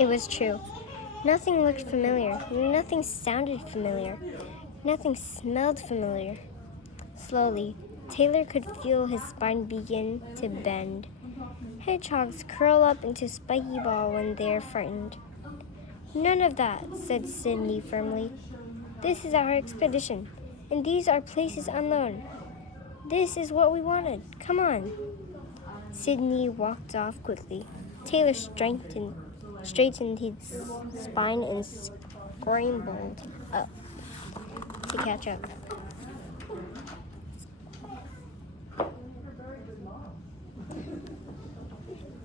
It was true. Nothing looked familiar. Nothing sounded familiar. Nothing smelled familiar. Slowly, Taylor could feel his spine begin to bend. Hedgehogs curl up into spiky ball when they're frightened. None of that, said Sydney firmly. This is our expedition, and these are places unknown. This is what we wanted. Come on. Sydney walked off quickly. Taylor straightened his spine and scrambled up to catch up.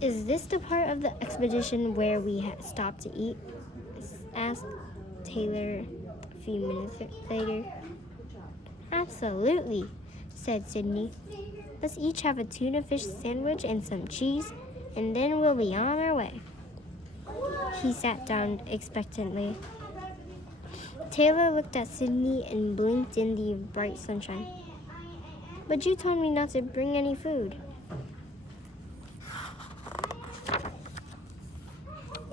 Is this the part of the expedition where we stopped to eat? Asked Taylor a few minutes later. Absolutely, said Sydney. Let's each have a tuna fish sandwich and some cheese, and then we'll be on our way. He sat down expectantly. Taylor looked at Sydney and blinked in the bright sunshine. But you told me not to bring any food.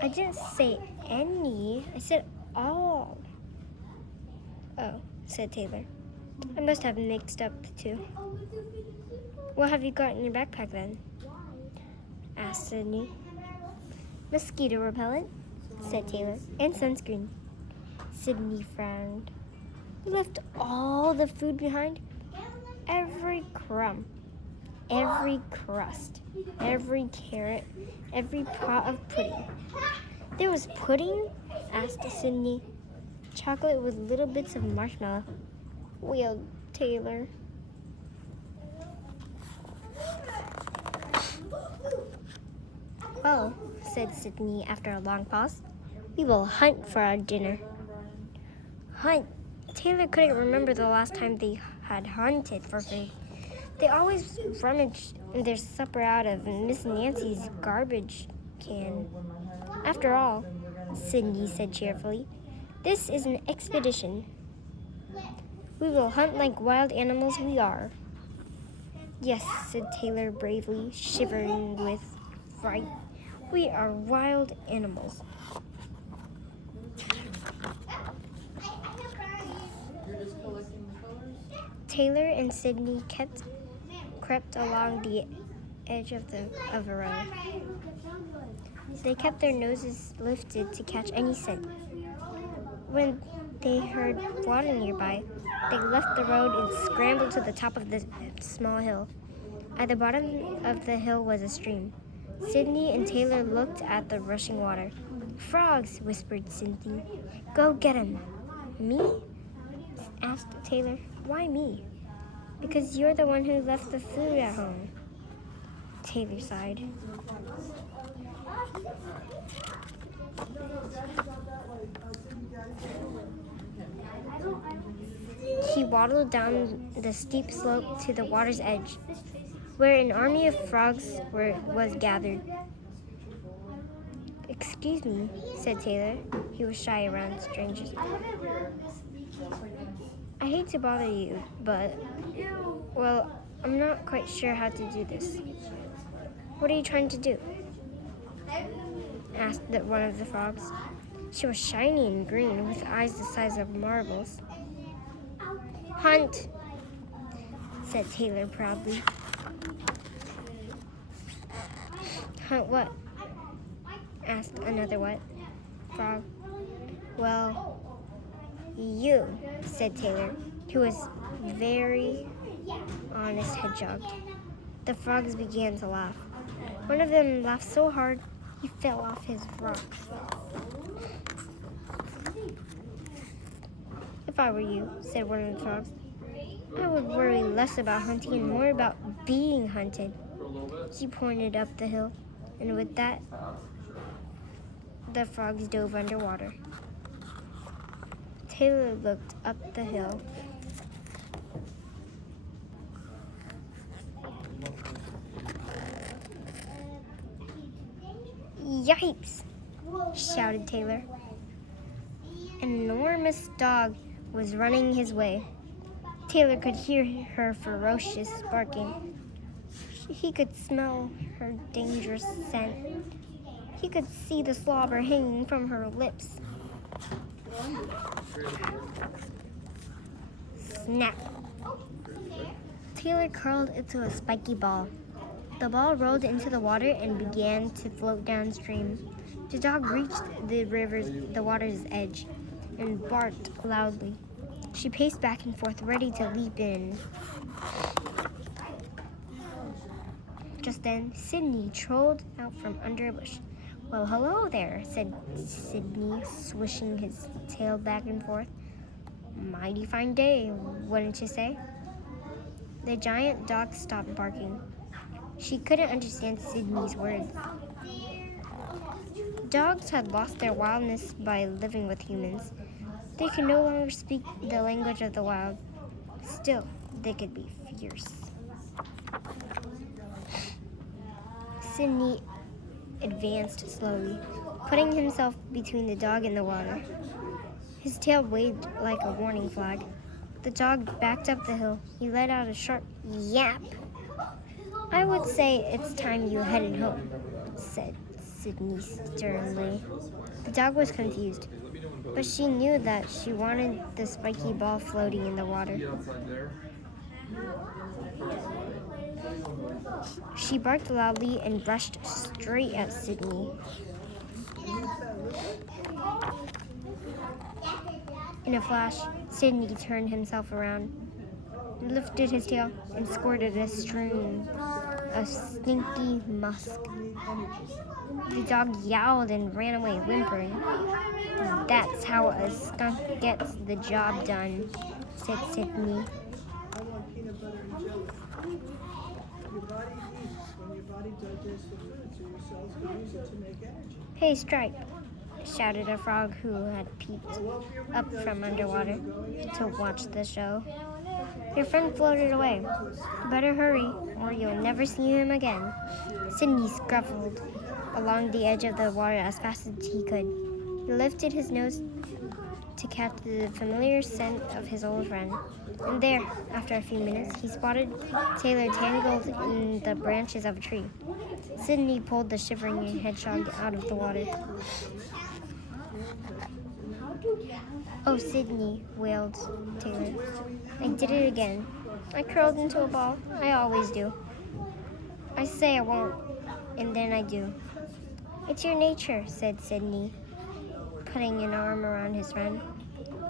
I didn't say any. I said all. Oh, said Taylor. I must have mixed up the two. What have you got in your backpack then? Asked Sydney. Mosquito repellent, said Taylor, and sunscreen. Sydney frowned. You left all the food behind? Every crumb, every crust, every carrot, every pot of pudding. There was pudding? Asked Sydney. Chocolate with little bits of marshmallow. Wailed Taylor. Well, said Sydney after a long pause, we will hunt for our dinner. Hunt? Taylor couldn't remember the last time they had hunted for food. They always rummaged their supper out of Miss Nancy's garbage can. After all, Sydney said cheerfully, this is an expedition. We will hunt like wild animals we are. Yes, said Taylor bravely, shivering with fright. We are wild animals. Taylor and Sydney crept along the edge of a road. They kept their noses lifted to catch any scent. When they heard water nearby, they left the road and scrambled to the top of the small hill. At the bottom of the hill was a stream. Sydney and Taylor looked at the rushing water. Frogs, whispered Sydney. Go get 'em. Me? Asked Taylor. Why me? Because you're the one who left the food at home. Taylor sighed. He waddled down the steep slope to the water's edge, where an army of frogs was gathered. Excuse me, said Taylor. He was shy around strangers. I hate to bother you, but, well, I'm not quite sure how to do this. What are you trying to do? Asked one of the frogs. She was shiny and green, with eyes the size of marbles. Hunt, said Taylor proudly. Hunt what? Asked another frog. Well, you, said Taylor, who was very honest hedgehog. The frogs began to laugh. One of them laughed so hard he fell off his rock. If I were you, said one of the frogs, I would worry less about hunting and more about being hunted. She pointed up the hill, and with that, the frogs dove underwater. Taylor looked up the hill. Yikes! Shouted Taylor. An enormous dog was running his way. Taylor could hear her ferocious barking. He could smell her dangerous scent. He could see the slobber hanging from her lips. Snap! Taylor curled into a spiky ball. The ball rolled into the water and began to float downstream. The dog reached the water's edge and barked loudly. She paced back and forth, ready to leap in. Just then, Sydney trolled out from under a bush. "Well, hello there," said Sydney, swishing his tail back and forth. "Mighty fine day, wouldn't you say?" The giant dog stopped barking. She couldn't understand Sydney's words. Dogs had lost their wildness by living with humans. They could no longer speak the language of the wild. Still, they could be fierce. Sydney advanced slowly, putting himself between the dog and the water. His tail waved like a warning flag. The dog backed up the hill. He let out a sharp yap. "I would say it's time you headed home," said Sydney sternly. The dog was confused, but she knew that she wanted the spiky ball floating in the water. She barked loudly and rushed straight at Sydney. In a flash, Sydney turned himself around, lifted his tail, and squirted a stream of stinky musk. The dog yowled and ran away, whimpering. "That's how a skunk gets the job done," said Sydney. "Hey, Stripe," shouted a frog who had peeped up from underwater to watch the show. "Your friend floated away. Better hurry, or you'll never see him again." Sydney scruffled along the edge of the water as fast as he could. He lifted his nose to catch the familiar scent of his old friend. And there, after a few minutes, he spotted Taylor tangled in the branches of a tree. Sydney pulled the shivering hedgehog out of the water. "Oh, Sydney," wailed Taylor. "I did it again. I curled into a ball. I always do. I say I won't, and then I do." "It's your nature," said Sydney, putting an arm around his friend.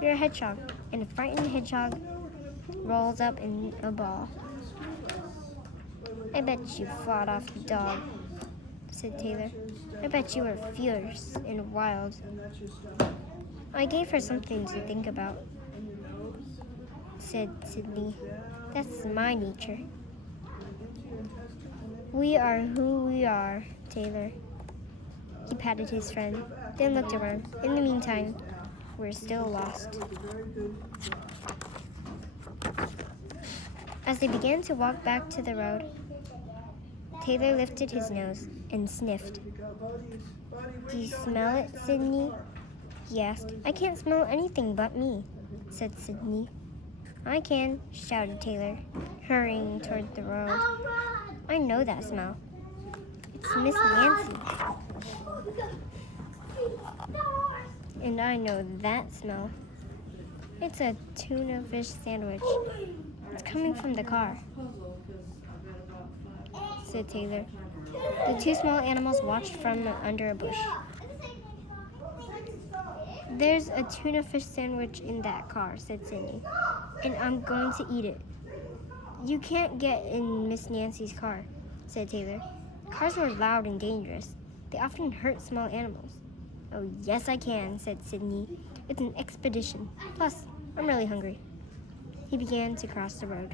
"You're a hedgehog, and a frightened hedgehog rolls up in a ball." "I bet you fought off the dog," said Taylor. "I bet you were fierce and wild." "I gave her something to think about," said Sydney. "That's my nature." "We are who we are, Taylor." He patted his friend, then looked around. "In the meantime, we're still lost." As they began to walk back to the road, Taylor lifted his nose and sniffed. "Do you smell it, Sydney?" he asked. "I can't smell anything but me," said Sydney. "I can," shouted Taylor, hurrying toward the road. "I know that smell. It's Miss Nancy. And I know that smell. It's a tuna fish sandwich. It's coming from the car," said Taylor. The two small animals watched from under a bush. "There's a tuna fish sandwich in that car," said Sydney, "and I'm going to eat it." "You can't get in Miss Nancy's car," said Taylor. "Cars are loud and dangerous. They often hurt small animals." "Oh, yes, I can," said Sydney. "It's an expedition. Plus, I'm really hungry." He began to cross the road.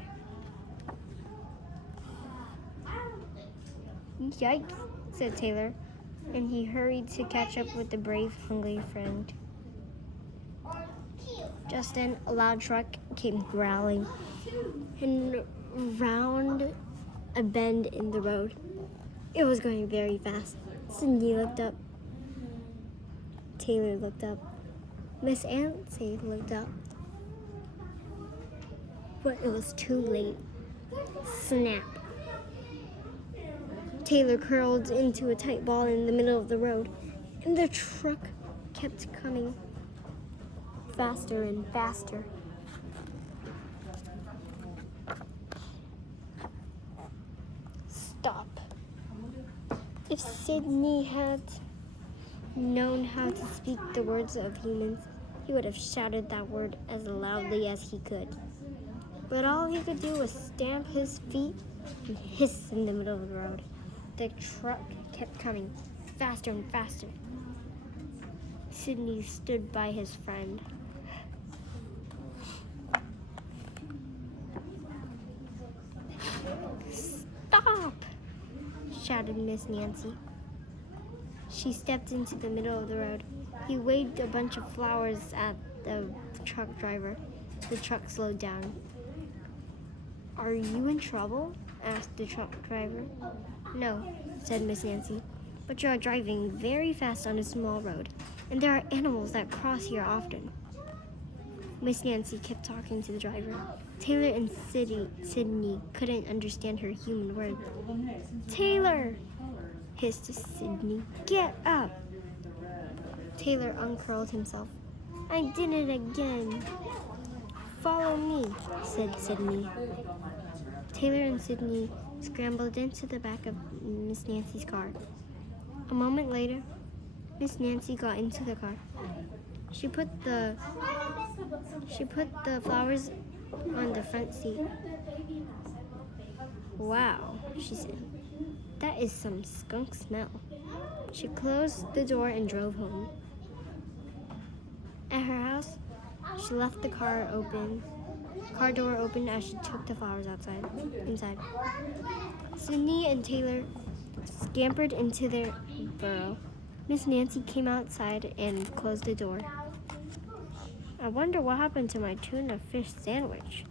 "Yikes," said Taylor, and he hurried to catch up with the brave, hungry friend. Just then, a loud truck came growling and round a bend in the road. It was going very fast. Sydney looked up. Taylor looked up. Miss Nancy looked up. But it was too late. Snap. Taylor curled into a tight ball in the middle of the road, and the truck kept coming faster and faster. Stop. If Sydney had known how to speak the words of humans, he would have shouted that word as loudly as he could. But all he could do was stamp his feet and hiss in the middle of the road. The truck kept coming faster and faster. Sydney stood by his friend. Stop! Shouted Miss Nancy. She stepped into the middle of the road. He waved a bunch of flowers at the truck driver. The truck slowed down. "Are you in trouble?" asked the truck driver. "No," said Miss Nancy, "but you are driving very fast on a small road, and there are animals that cross here often." Miss Nancy kept talking to the driver. Taylor and Sydney couldn't understand her human words. "Taylor!" hissed Sydney. "Get up!" Taylor uncurled himself. "I did it again." "Follow me," said Sydney. Taylor and Sydney scrambled into the back of Miss Nancy's car. A moment later, Miss Nancy got into the car. She put the flowers on the front seat. "Wow," she said. "That is some skunk smell." She closed the door and drove home. At her house, she left the car door open as she took the flowers inside. Sydney and Taylor scampered into their burrow. Miss Nancy came outside and closed the door. "I wonder what happened to my tuna fish sandwich,"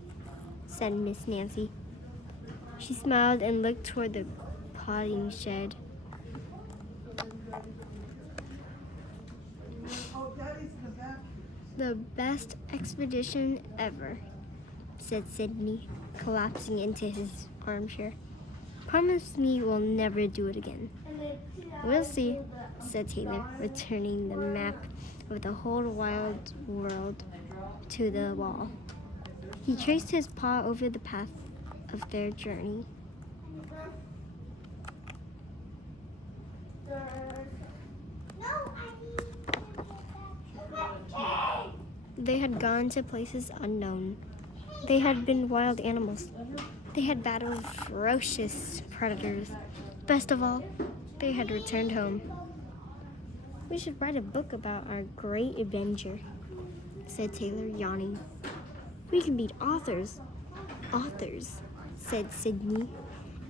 said Miss Nancy. She smiled and looked toward the potting shed. "The best expedition ever," said Sydney, collapsing into his armchair. "Promise me we'll never do it again." "We'll see," said Taylor, returning the map of the whole wild world to the wall. He traced his paw over the path of their journey. They had gone to places unknown. They had been wild animals. They had battled ferocious predators. Best of all, they had returned home. "We should write a book about our great adventure," said Taylor, yawning. "We can be authors." "Authors," said Sydney,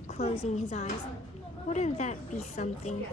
closing his eyes. "Wouldn't that be something?"